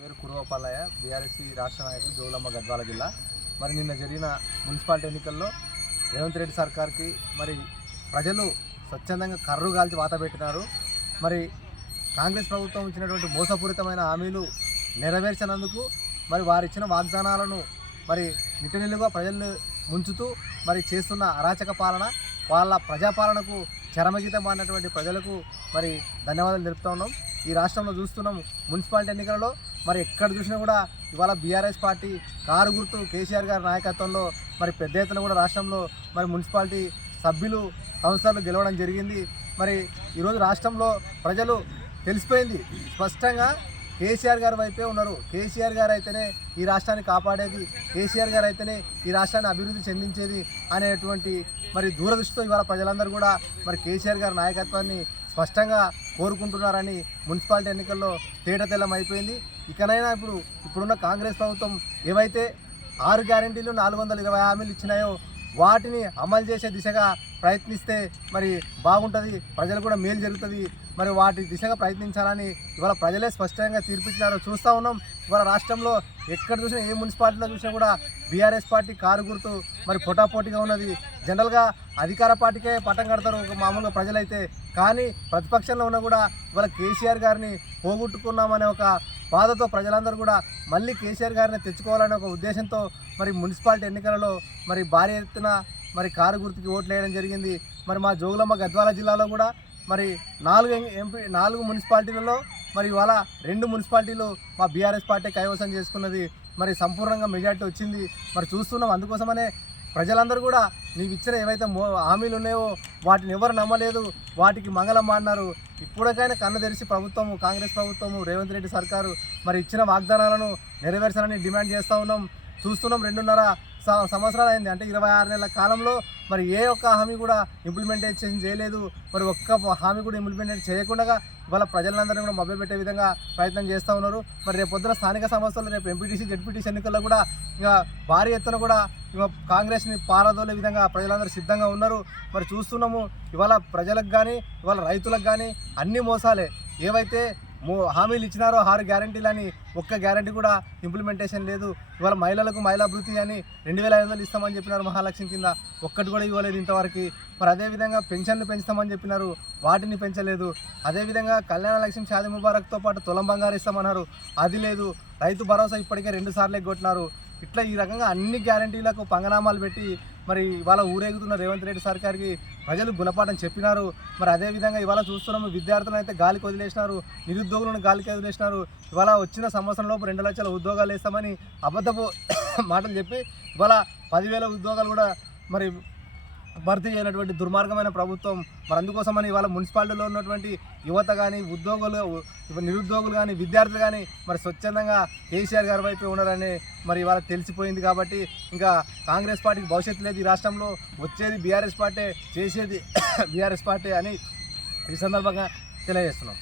పేరు కురువపల్లయ్య బీఆర్ఎస్సీ రాష్ట్ర నాయకులు జోగులమ్మ గద్వాల జిల్లా. మరి నిన్న జరిగిన మున్సిపాలిటీ ఎన్నికల్లో రేవంత్ రెడ్డి సర్కార్కి మరి ప్రజలు స్వచ్ఛందంగా కర్రు కాల్చి వాత పెట్టినారు. మరి కాంగ్రెస్ ప్రభుత్వం ఇచ్చినటువంటి మోసపూరితమైన హామీలు నెరవేర్చినందుకు మరి వారిచ్చిన వాగ్దానాలను మరి నిటనిలుగా ప్రజలను ముంచుతూ మరి చేస్తున్న అరాచక పాలన వాళ్ళ ప్రజాపాలనకు చరమగీతం అన్నటువంటి ప్రజలకు మరి ధన్యవాదాలు తెలుపుతా ఉన్నాం. ఈ రాష్ట్రంలో చూస్తున్నాం మున్సిపాలిటీ ఎన్నికలలో మరి ఎక్కడ చూసినా కూడా ఇవాళ బీఆర్ఎస్ పార్టీ కారు గుర్తు కేసీఆర్ గారి నాయకత్వంలో మరి పెద్ద ఎత్తున కూడా రాష్ట్రంలో మరి మున్సిపాలిటీ సభ్యులు సంస్థలు గెలవడం జరిగింది. మరి ఈరోజు రాష్ట్రంలో ప్రజలు తెలిసిపోయింది. స్పష్టంగా కేసీఆర్ గారి వైపే ఉన్నారు. కేసీఆర్ గారు అయితేనే ఈ రాష్ట్రాన్ని కాపాడేది. కేసీఆర్ గారు అయితేనే ఈ రాష్ట్రాన్ని అభివృద్ధి చెందించేది అనేటువంటి మరి దూరదృష్టితో ఇవాళ ప్రజలందరూ కూడా మరి కేసీఆర్ గారి నాయకత్వాన్ని స్పష్టంగా కోరుకుంటున్నారని మున్సిపాలిటీ ఎన్నికల్లో తేటతెల్లం అయిపోయింది. ఇకనైనా ఇప్పుడు ఇప్పుడున్న కాంగ్రెస్ ప్రభుత్వం ఏవైతే ఆరు గ్యారెంటీలు నాలుగు వందల ఇరవై హామీలు ఇచ్చినాయో వాటిని అమలు చేసే దిశగా ప్రయత్నిస్తే మరి బాగుంటుంది. ప్రజలు కూడా మేలు జరుగుతుంది. మరి వాటి దిశగా ప్రయత్నించాలని ఇవాళ ప్రజలే స్పష్టంగా తీర్పిచ్చినారో చూస్తూ ఉన్నాం. ఇవాళ రాష్ట్రంలో ఎక్కడ చూసినా ఏ మున్సిపాలిటీలో చూసినా కూడా బీఆర్ఎస్ పార్టీ కారు గుర్తు మరి పోటాపోటీగా ఉన్నది. జనరల్గా అధికార పార్టీకే పట్టం కడతారు ఒక మామూలుగా ప్రజలైతే. కానీ ప్రతిపక్షంలో ఉన్న కూడా ఇవాళ కేసీఆర్ గారిని పోగొట్టుకున్నామనే ఒక బాధతో ప్రజలందరూ కూడా మళ్ళీ కేసీఆర్ గారిని తెచ్చుకోవాలనే ఒక ఉద్దేశంతో మరి మున్సిపాలిటీ ఎన్నికలలో మరి భారీ ఎత్తున మరి కారు గుర్తుకి ఓట్లు వేయడం జరిగింది. మరి మా జోగులమ్మ గద్వాల జిల్లాలో కూడా మరి నాలుగు ఎంపీ నాలుగు మున్సిపాలిటీలలో మరి ఇవాళ రెండు మున్సిపాలిటీలు మా బీఆర్ఎస్ పార్టీ కైవసం చేసుకున్నది. మరి సంపూర్ణంగా మెజార్టీ వచ్చింది. మరి చూస్తున్నాం. అందుకోసమనే ప్రజలందరూ కూడా నీవు ఇచ్చిన ఏవైతే మో హామీలు ఉన్నాయో వాటిని ఎవరు నమ్మలేదు. వాటికి మంగళం మాడినారు. ఇప్పుడకైనా కన్ను తెరిచి ప్రభుత్వము కాంగ్రెస్ ప్రభుత్వము రేవంత్ రెడ్డి సర్కారు మరి ఇచ్చిన వాగ్దానాలను నెరవేర్చాలని డిమాండ్ చేస్తూ ఉన్నాం. చూస్తున్నాం. రెండున్నర సంవత్సరాలు అయింది అంటే ఇరవై ఆరు నెలల కాలంలో మరి ఏ ఒక్క హామీ కూడా ఇంప్లిమెంటేషన్ చేయలేదు. మరి ఒక్క హామీ కూడా ఇంప్లిమెంటేషన్ చేయకుండా ఇవాళ ప్రజలందరినీ కూడా మభ్యపెట్టే విధంగా ప్రయత్నం చేస్తూ ఉన్నారు. మరి రేపు పొద్దున స్థానిక సంస్థలు రేపు ఎంపీటీసీ జడ్పీటీసీ ఎన్నికల్లో కూడా ఇక భారీ ఎత్తున కూడా ఇక కాంగ్రెస్ని పారదోలే విధంగా ప్రజలందరూ సిద్ధంగా ఉన్నారు. మరి చూస్తున్నాము ఇవాళ ప్రజలకు కానీ ఇవాళ రైతులకు కానీ అన్ని మోసాలే. ఏవైతే హామీలు ఇచ్చినారో ఆరు గ్యారంటీలు అని ఒక్క గ్యారంటీ కూడా ఇంప్లిమెంటేషన్ లేదు. ఇవాళ మహిళలకు మహిళా భృతి అని రెండు వేల ఐదు వందలు ఇస్తామని చెప్పినారు మహాలక్ష్మి కింద. ఒక్కటి కూడా ఇవ్వలేదు ఇంతవరకు. మరి అదేవిధంగా పెన్షన్లు పెంచుతామని చెప్పినారు. వాటిని పెంచలేదు. అదేవిధంగా కళ్యాణ లక్ష్మి షాది ముబారక్తో పాటు తులం బంగారు ఇస్తామన్నారు. అది లేదు. రైతు భరోసా ఇప్పటికే రెండు సార్లు ఎగ్గొట్టినారు ఇట్లా ఈ రకంగా అన్ని గ్యారంటీలకు పంగనామాలు పెట్టి మరి ఇవాళ ఊరేగుతున్న రేవంత్ రెడ్డి సర్కార్కి ప్రజలు గుణపాఠం చెప్పినారు. మరి అదేవిధంగా ఇవాళ చూస్తున్నాము విద్యార్థులను అయితే గాలికి వదిలేసినారు నిరుద్యోగులను గాలికి వదిలేసినారు. ఇవాళ వచ్చిన సంవత్సరంలోపు రెండు లక్షల ఉద్యోగాలు వేస్తామని అబద్ధపు మాటలు చెప్పి ఇవాళ పదివేల ఉద్యోగాలు కూడా మరి భర్తీ చేయనటువంటి దుర్మార్గమైన ప్రభుత్వం మరి అందుకోసమని ఇవాళ మున్సిపాలిటీలో ఉన్నటువంటి యువత కానీ ఉద్యోగులు నిరుద్యోగులు కానీ విద్యార్థులు కానీ మరి స్వచ్ఛందంగా కేసీఆర్ గారి వైపే ఉన్నారని మరి ఇవాళ తెలిసిపోయింది కాబట్టి ఇంకా కాంగ్రెస్ పార్టీకి భవిష్యత్తు లేదు ఈ రాష్ట్రంలో. వచ్చేది బీఆర్ఎస్ పార్టీ చేసేది బీఆర్ఎస్ పార్టీ అని ఈ సందర్భంగా తెలియజేస్తున్నాం.